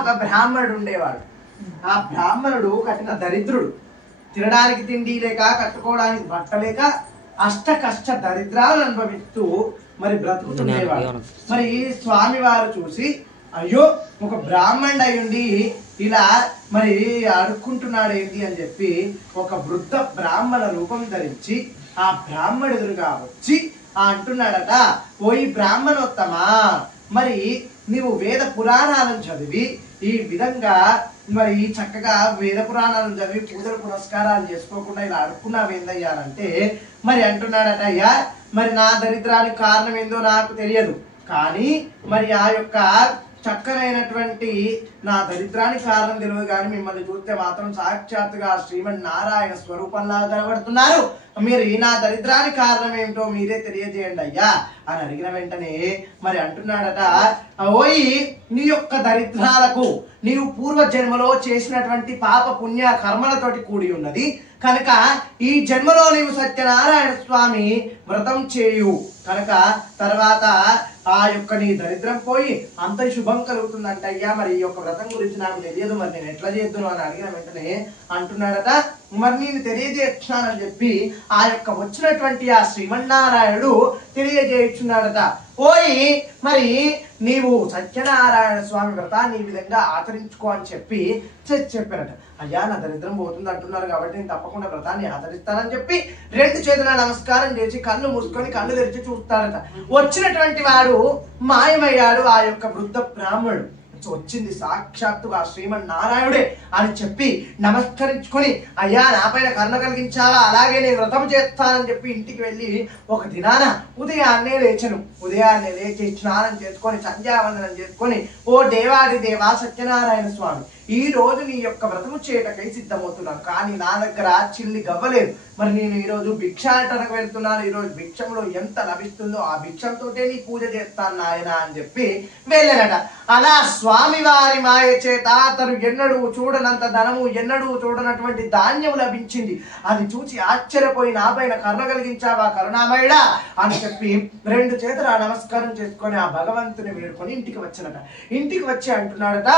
ఒక బ్రాహ్మణుడు ఉండేవాడు. ఆ బ్రాహ్మణుడు కఠిన దరిద్రుడు. తినడానికి తిండి లేక, కట్టుకోవడానికి బట్ట లేక అష్ట కష్ట దరిద్రాలను అనుభవిస్తూ మరి బ్రతుకుతుండేవాడు. మరి స్వామి వారు చూసి, అయ్యో ఒక బ్రాహ్మణుడు అయ్యుండి ఇలా మరి అడుక్కుంటున్నాడు ఏంటి అని చెప్పి ఒక వృద్ధ బ్రాహ్మణ రూపం ధరించి ఆ బ్రాహ్మణుడుగా వచ్చి అంటున్నాడట, ఓ ఈ బ్రాహ్మణోత్తమా, మరి నీవు వేద పురాణాలను చదివి ఈ విధంగా మరి చక్కగా వేద పురాణాలను చదివి పూజలు పురస్కారాలు చేసుకోకుండా ఇలా అడుక్కున్నావేందయ్యానంటే మరి అంటున్నాడట, అయ్యా మరి నా దరిద్రానికి కారణం ఏందో నాకు తెలియదు, కానీ మరి ఆ యొక్క చక్కనైనటువంటి నా దరిద్రానికి కారణం తెలియదు, కానీ మిమ్మల్ని చూస్తే మాత్రం సాక్షాత్తుగా శ్రీమన్నారాయణ స్వరూపంలా కనబడుతున్నారు, మీరు నా దరిద్రానికి కారణం ఏమిటో మీరే తెలియజేయండి అయ్యా అని అడిగిన వెంటనే మరి అంటున్నాడట, ఓయి నీ యొక్క దరిద్రాలకు నీవు పూర్వ జన్మలో చేసినటువంటి పాప పుణ్య కర్మలతోటి కూడి ఉన్నది కనుక ఈ జన్మలో నీవు సత్యనారాయణ స్వామి వ్రతం చేయు కనుక తర్వాత ఆ యొక్క నీ దరిద్రం పోయి అంత శుభం కలుగుతుందంట అయ్యా, మరి ఈ యొక్క వ్రతం గురించి నాకు తెలియదు, మరి నేను ఎట్లా చేద్దును అని అడిగిన వెంటనే అంటున్నాడట, మరి నేను తెలియజేస్తున్నానని చెప్పి ఆ యొక్క వచ్చినటువంటి ఆ శ్రీమన్నారాయణుడు తెలియజేస్తున్నాడట, ఓయి మరి నీవు సత్యనారాయణ స్వామి వ్రతాన్ని ఈ విధంగా ఆచరించుకో అని చెప్పి చెప్పారట. అయ్యా నా దరిద్రం పోతుంది అంటున్నారు కాబట్టి నేను తప్పకుండా వ్రతాన్ని ఆచరిస్తానని చెప్పి రెండు చేతుల నమస్కారం చేసి కళ్ళు మూసుకొని కళ్ళు తెరిచి చూస్తాడట. వచ్చినటువంటి వాడు మాయమయ్యాడు. ఆ యొక్క వృద్ధ బ్రాహ్మణుడు వచ్చింది సాక్షాత్తుగా శ్రీమన్నారాయణుడే అని చెప్పి నమస్కరించుకొని, అయ్యా నా పైన కరుణ కలిగించావా, అలాగే నేను వ్రతం చేస్తానని చెప్పి ఇంటికి వెళ్ళి ఒక దినాన ఉదయాన్నే లేచి స్నానం చేసుకొని సంధ్యావందనం చేసుకొని, ఓ దేవాది దేవా సత్యనారాయణ స్వామి, ఈ రోజు నీ యొక్క వ్రతము చేయటకై సిద్ధమవుతున్నాను, కానీ నా దగ్గర చిల్లి గవ్వలేదు, మరి నేను ఈ రోజు భిక్షాటనకు వెళ్తున్నాను, ఈ రోజు భిక్షంలో ఎంత లభిస్తుందో ఆ భిక్షంతోటే నీ పూజ చేస్తాను నాయన అని చెప్పి వెళ్ళారట. అలా స్వామి వారి మాయ చేత అతను ఎన్నడూ చూడనంత ధనము, ఎన్నడూ చూడనటువంటి ధాన్యం లభించింది. అది చూసి ఆశ్చర్యపోయి నా పైన కరుణ కలిగించావా కరుణామయుడా అని చెప్పి రెండు చేతుల నమస్కారం చేసుకొని ఆ భగవంతుని వేడుకొని ఇంటికి వచ్చినట. ఇంటికి వచ్చి అంటున్నాడట,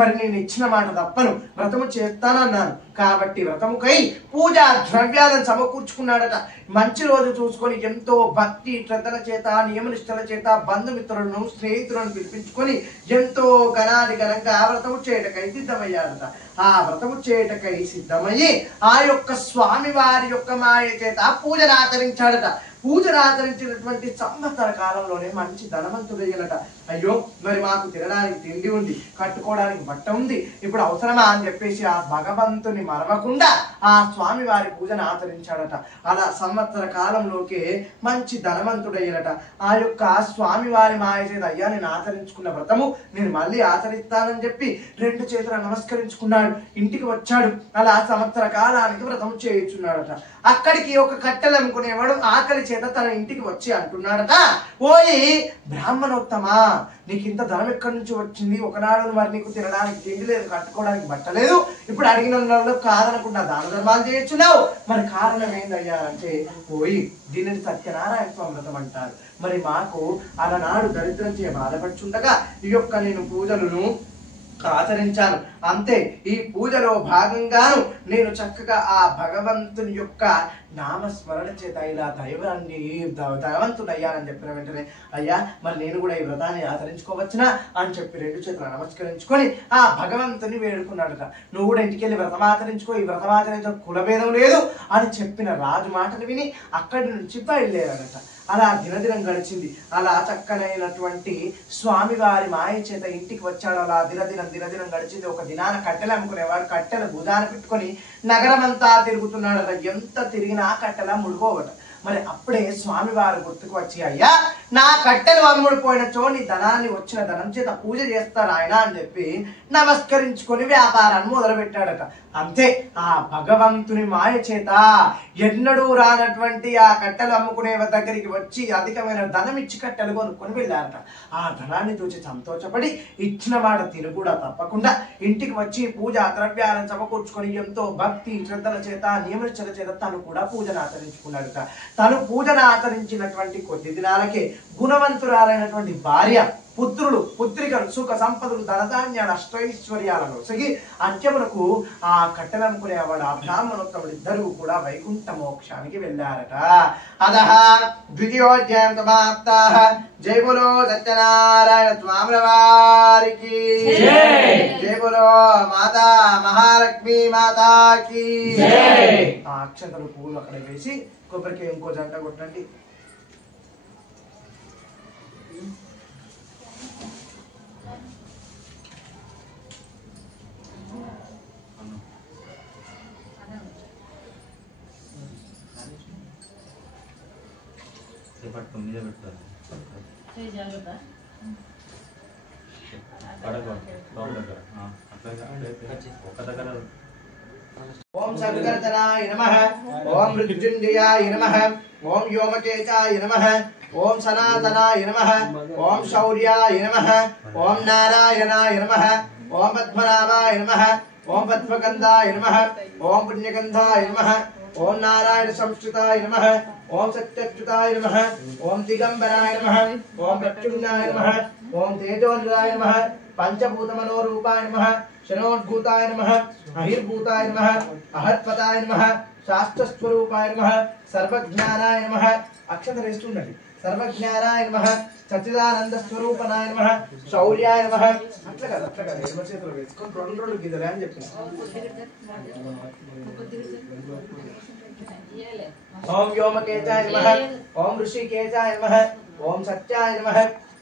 మరి నేను ఇచ్చిన మాట తప్పను, వ్రతము చేస్తానన్నాను కాబట్టి వ్రతముకై పూజా ద్రవ్యాలను సమకూర్చుకున్నాడట. మంచి రోజు చూసుకొని ఎంతో భక్తి శ్రద్ధల చేత నియమనిష్టల చేత బంధుమిత్రులను స్నేహితులను పిలిపించుకొని ఎంతో ఘనాది ఘనంగా వ్రతము చేయటకై సిద్ధమయ్యాడట. ఆ వ్రతము చేయటకై సిద్ధమయ్యి ఆ యొక్క స్వామి వారి యొక్క మాయ చేత పూజను ఆచరించాడట. పూజను ఆచరించినటువంటి సంవత్సర కాలంలోనే మంచి ధనవంతుడయ్యనట. అయ్యో మరి మాకు తినడానికి తిండి ఉంది, కట్టుకోవడానికి బట్ట ఉంది, ఇప్పుడు అవసరమా అని చెప్పేసి ఆ భగవంతుని మరవకుండా ఆ స్వామి వారి పూజను ఆచరించాడట. అలా సంవత్సర కాలంలోకే మంచి ధనవంతుడయ్యనట. ఆ యొక్క స్వామి వారి మాయ చేత అయ్యా నేను ఆచరించుకున్న వ్రతము నేను మళ్ళీ ఆచరిస్తానని చెప్పి రెండు చేతులు నమస్కరించుకున్నాడు. ఇంటికి వచ్చాడు. అలా సంవత్సర కాలానికి వ్రతము చేయించున్నాడట. అక్కడికి ఒక కట్టెలు అమ్ముకునేవాడు ఆకలి చేత తన ఇంటికి వచ్చి అంటున్నాడట, ఓయి బ్రాహ్మణోత్తమా, నీకు ఇంత ధనం ఎక్కడి నుంచి వచ్చింది, ఒకనాడు మరి నీకు తినడానికి తిండి లేదు, కట్టుకోవడానికి బట్టలేదు, ఇప్పుడు అడిగిన వాళ్ళు కాదనకుండా దాన ధర్మాలు చేయొచ్చున్నావు, మరి కారణం ఏందయ్యా అంటే, ఓయి దీనిని సత్యనారాయణ స్వామి వ్రతం అంటారు. మరి మాకు అలనాడు దరిద్రం చే బాధపడుచుండగా ఈ యొక్క నేను పూజలను ఆచరించాను, అంతే. ఈ పూజలో భాగంగాను నేను చక్కగా ఆ భగవంతుని యొక్క నామస్మరణ చేత ఇలా దైవంతుడయ్యానని చెప్పిన వెంటనే, అయ్యా మరి నేను కూడా ఈ వ్రతాన్ని ఆచరించుకోవచ్చునా అని చెప్పి రెండు చేతులు నమస్కరించుకొని ఆ భగవంతుని వేడుకున్నాడట. నువ్వు కూడా ఇంటికి వెళ్ళి వ్రతం ఆచరించుకో, ఈ వ్రతం ఆచరించడం కులభేదం లేదు అని చెప్పిన రాజు మాటలు విని అక్కడి నుంచి బయలుదేరాడట. అలా దినదినం గడిచింది. అలా చక్కనైనటువంటి స్వామి వారి మాయ చేత ఇంటికి వచ్చాడు. అలా దినదినం గడిచింది. ఒక దినాన కట్టెలు అమ్ముకునేవాడు కట్టెలు భుజాన పెట్టుకొని నగరం అంతా తిరుగుతున్నాడట. ఎంత తిరిగినా కట్టెలా ముడిపోవట. మరి అప్పుడే స్వామి వారు గుర్తుకు వచ్చి, అయ్యా నా కట్టెలు అమ్ముడిపోయినచో నీ ధనాన్ని వచ్చిన ధనం చేత పూజ చేస్తాడు ఆయన అని చెప్పి నమస్కరించుకొని వ్యాపారాన్ని మొదలు పెట్టాడట. అంతే ఆ భగవంతుని మాయ చేత ఎన్నడూ రానటువంటి ఆ కట్టెలు అమ్ముకునే దగ్గరికి వచ్చి అధికమైన ధనం ఇచ్చి కట్టెలు కొనుక్కొని వెళ్ళారట. ఆ ధనాన్ని చూసి సంతోషపడి ఇచ్చిన మాట తిను కూడా తప్పకుండా ఇంటికి వచ్చి పూజా ద్రవ్యాలను సమకూర్చుకొని ఎంతో భక్తి శ్రద్ధల చేత నియమనిష్టల చేత తను కూడా పూజను ఆచరించుకున్నాడట. తను పూజను ఆచరించినటువంటి కొద్ది దినాలకే గుణవంతురాలైనటువంటి భార్య పుత్రులు పుత్రికలు సుఖ సంపదలు ధనధాన్యాలు అష్టైశ్వర్యాలను సగి అంత్యమునకు ఆ కట్టెలనుకునేవాడు ఆ బ్రాహ్మణోత్తములు ఇద్దరు కూడా వైకుంఠ మోక్షానికి వెళ్ళారట. అదహ ద్వితీయోధ్యాయం సమాప్తాః. జై బోలో సత్యనారాయణ స్వామి వారికి జై బోలో మాతా మహాలక్ష్మి మాతాకి. ఆ అక్షతలు పూలు అక్కడ వేసి కొబ్బరికి ఇంకో జంట కొట్టండి. ఓం సర్గర్జనాయ నమః. ఓం మృత్యుంజయాయ నమః. ఓం వ్యోమకేశాయ నమః. ఓం సనాతనాయ నమః. ఓం శౌర్యాయ నమః. ఓం నారాయణాయ నమః. ఓం పద్మనాభాయ నమః. ఓం పద్మగంధాయ నమః. ఓం పుణ్యగంధాయ నమః. ఓం నారాయణ సంస్కృతాయ నమః. ఓం సత్యచ్యుతాయ నమః. ఓం దిగంబరాయ నమః. ఓం ప్రత్యుమ్నాయ నమః. ఓం తేజోనిరాయ నమః. పంచభూత మనోరూపాయ నమః. శనోద్భూతాయ నమః. అహిర్భూతాయ నమః. అహర్పతాయ నమః. శాస్త్రస్వరూపాయ నమః. సర్వజ్ఞానాయ నమః. అక్షతలు వేస్తుండండి. సర్వజ్ఞానాయ నమః. సచ్చిదానంద స్వరూపనాయ నమః. శౌర్యాయ నమః. అట్లా కాదు ఎడమ చేతులు వేసుకొని రెండు రెండు గీతలే అని చెప్పింది. ఓం వ్యోమకేశాయ నమః. ఓం ఋషికేశాయ నమః. ఓం సత్యాయ నమః.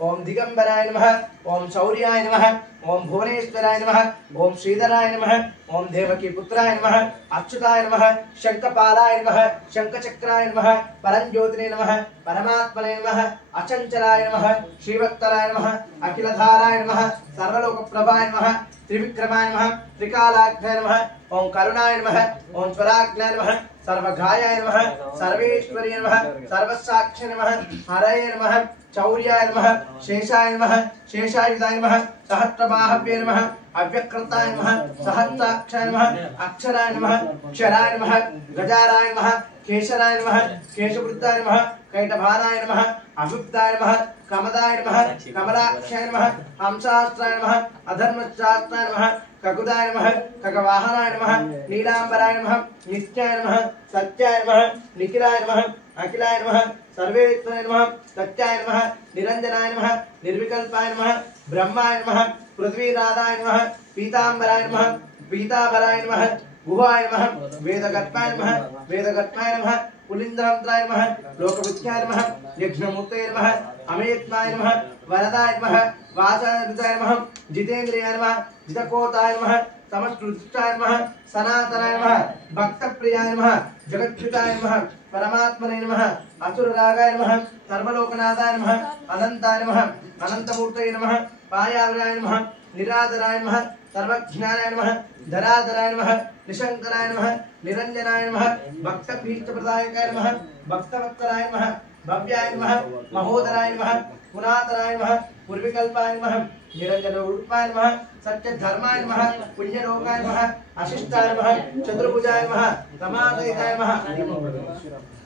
ఓం దిగంబరాయ నమః. ఓం శౌర్యాయ నమః. ఓం భువనేశ్వరాయ నమః. ఓం శ్రీధరాయ నమః. ఓం దేవకీ పుత్రాయ నమః. అచ్యుతాయ నమః. శంఖపాలాయ నమః. శంఖచక్రాయ నమః. పరంజ్యోతినే నమః. పరమాత్మనే నమః. అచంచలాయ నమః. శ్రీవత్సలాయ నమః. అఖిలధారాయ నమః. సర్వలోకప్రభాయ నమః. త్రివిక్రమాయ నమః. త్రికాలాగ్నాయ నమః. ఓం కరుణాయ నమః. ఓం స్వరాగ్నాయ నమః. సర్వగాయాయ నమః. సర్వేశ్వర్య నమః. సర్వసాక్షి నమః. హరయ నమః. చౌర్యాయ నమః. శేషాయ నమః. శేషాయుధాయ నమః. సహస్రబాహవ్యే నమః. అవ్యక్రతాయ నమః. సహస్రాక్షాయ నమః. అక్షరాయ నమః. క్షరాయ నమః. గజారాయ నమః. కేశరాయ నమః. కేశవృద్ధాయ నమః. కైటభారాయ నమః. అభిప్తాయ నమః. కమదాయ నమః. కమలాక్షాయ నమః. హంసాస్త్రాయ నమః. అధర్మశాస్త్రాయ నమః. కకుదాయ నమః. కగవాహనాయ నమః. నీలాంబరాయ నమః. నిత్యాయ నమః. సత్యాయ నమః. నిఖిలాయ నమః. అఖిలాయ నమః. సర్వేశ్వరాయ నమః. సత్యాయ నమః. నిరంజనాయ నమః. నిర్వికల్పాయ నమః. బ్రహ్మాయ నమః. పృథ్వీనాథాయ నమః. పీతాంబరాయ నమః. పీతాంబరాయ నమః. గుహాయ నమః. వేదగర్భాయ నమః. వేదగర్భాయ నమః. పులింద్రమంత్రాయ నమః. లోకవిద్యాయ నమః. యజ్ఞమూర్తయ నమః. అమేత్మాయ నమః. వరదాయ నమః. వాచాయ నమః. జితేంద్రియాయ నమః. జితకోతాయ నమః. సమశ్రుతాయ నమః. సనాతనాయ నమః. భక్తప్రియాయ నమః. జగద్భృతాయ నమః. పరమాత్మనే నమః. అసురరాగాయ నమః. సర్వలోకనాథాయ నమః. అనంతాయ నమః. అనంతమూర్తయే నమః. పాయావరాయ నమః. నిరాధరాయ నమః. సర్వజ్ఞానాయ నమః. ధరాధరాయ నమః. నిశంకరాయ నమః. నిరంజనాయ నమః. భక్తభీష్టప్రదాయకాయ నమః. భక్తవత్సరాయ నమః. భవ్యాయ నమః. మహోదరాయ నమః. పునాతరాయ నమః. పూర్వికల్పాయ నమః. నిరంజనరూపాయ నమః. సత్యధర్మాయ నమః. పుణ్యలోకాయ నమః. అశిష్టాయ నమః. చతుర్భుజాయ నమః. రమాదయితాయ నమః.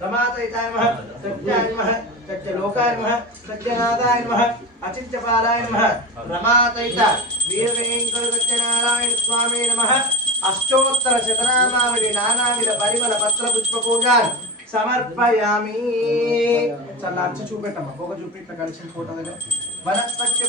రమాదయితాయ నమః. సత్యాయ నమః. సత్యలోకాయ నమః. సత్యనాథాయ నమః. అచింత్యపాలాయ నమః. రమాదయిత వీరవేంకట సత్యనారాయణ స్వామి నమః. అష్టోత్తర శతనామావళి నానావిధ పరిమళ పత్ర పుష్ప పూజాన్ సమర్పయామి. చాలా చూపెట్టమ్మా. ఒక చూపి ఇట్లా కలిసి ఫోటో దగ్గర వనస్పత్య